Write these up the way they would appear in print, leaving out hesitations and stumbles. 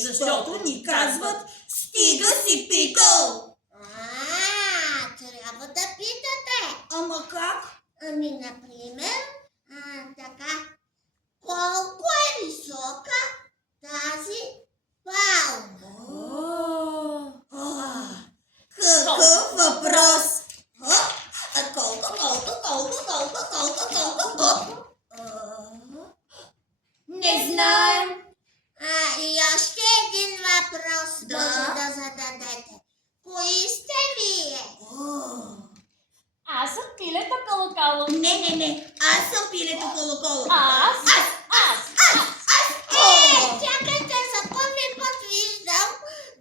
защото ни казват "Стига си питал". Трябва да питате. Ама как? Ами, например, така. Колко е висока тази палма? Какъв въпрос? Колко? Не знаем. И още един въпрос може да зададете. Кои сте вие? Аз съм пилето Колоколо. Не. Аз съм пилето Колоколо. Аз. Чакайте, за първи път виждам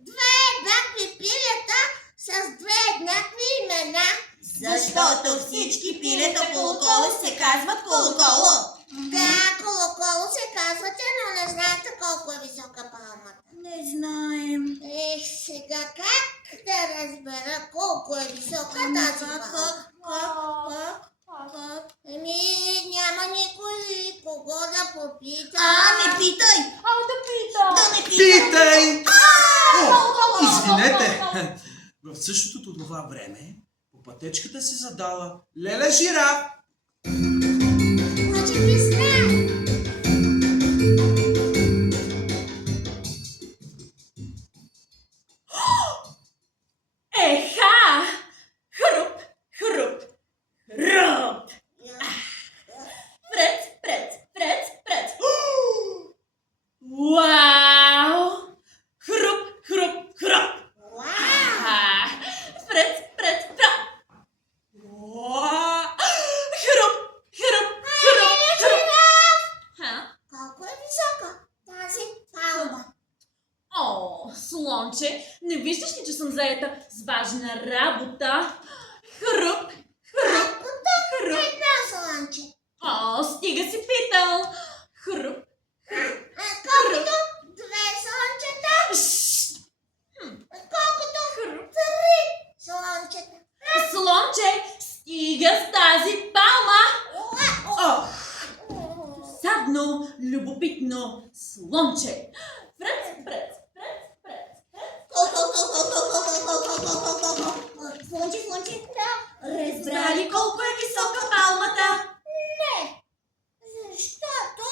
две еднакви пилета с две еднакви имена. Защото всички пилета Колоколо се казват Колоколо. Да, Колоколо се казвате, но не знаете колко е висока палмата. Не знаем. Сега как да разбера колко е висока тази палма? Как? Няма никой кого да попита. Не питай. Да питам. Да не питай. Питай! Извинете! В същото това време по пътечката се задала Леля Жираф. Значи ви знае. Еха! Хруп. Пред. Вау! Хруп. Вау! Пред. Вау! Хруп. Колко е висока тази палма? Слонче, не виждаш ли, че съм заета с важна работа? Хруп. Една слънче. Стига си питал. Хруп. Колкото две слънчета. Колкото Хруп. три слънчета. Слонче, стига с тази палма. Задно, любопитно слонче. Пред. Слънче, да. Разбрали колко е висока палмата? Не. Защото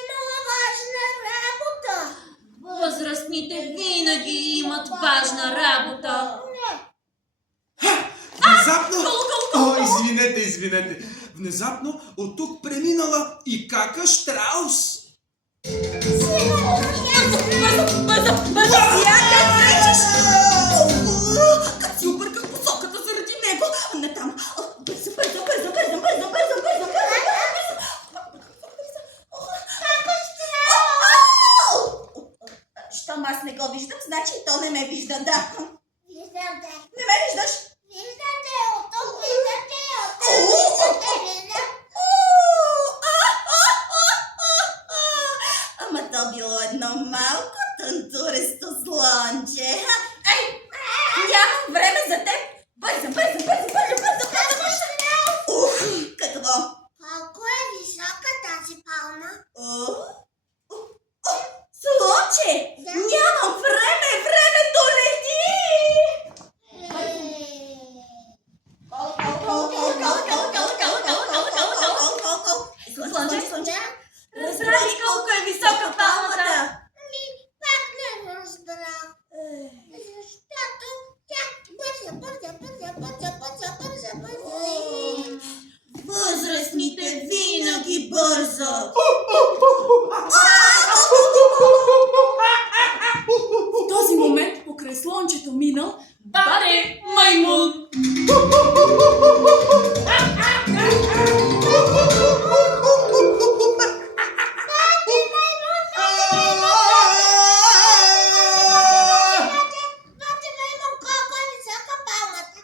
имала важна работа. Възрастните винаги имат важна работа. Не. Внезапно... Колко? Извинете. Внезапно от тук преминала и кака Штраус. Бързо! Как кричиш? Как си обърках посоката заради него? Натам. Бързо! Щом аз не го виждам, значи и то не ме вижда, да. Виждам те. Не ме виждаш? Виждам те от тук. Виждам. Ама то било едно малко тантуристо слънче. Ей! Нямам време за теб! Бързо! Какво? Колко е висока тази палма? Слънче! Да. Нямам време! Времето лети! Слънче? Разбрали колко е висока палмата? Пак не разбрах. Защото тя бърза. Възрастните винаги бързат. В този момент покрай слънчето минал Бате Маймун. Колко е висока палмата?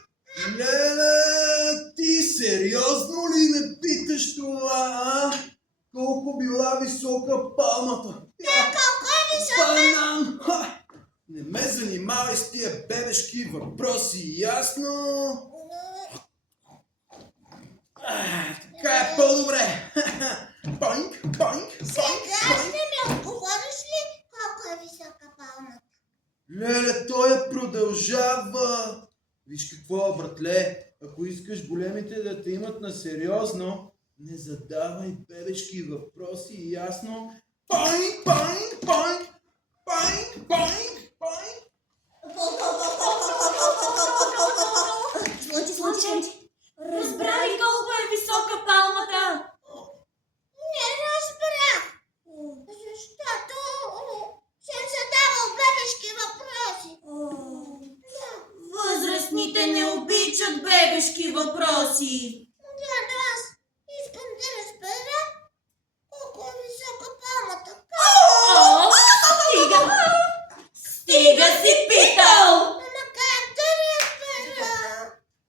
Леле, ти сериозно ли ме питаш това, Колко била висока палмата? Колко е висока? Банан! Не ме занимавай с тия бебешки въпроси, ясно? Така е по-добре. Боинг. Сега ще ми отговориш ли Леле, той я продължава. Виж какво, братле, ако искаш големите да те имат на сериозно, не задавай бебешки въпроси, ясно? Паинг, паинг, паинг, паинг, паинг, паинг. Слънче. Разбра ли колко е висока палмата? Не разбрах. Защото съм задавал бебешки въпроси. Възрастните не обичат бебешки въпроси.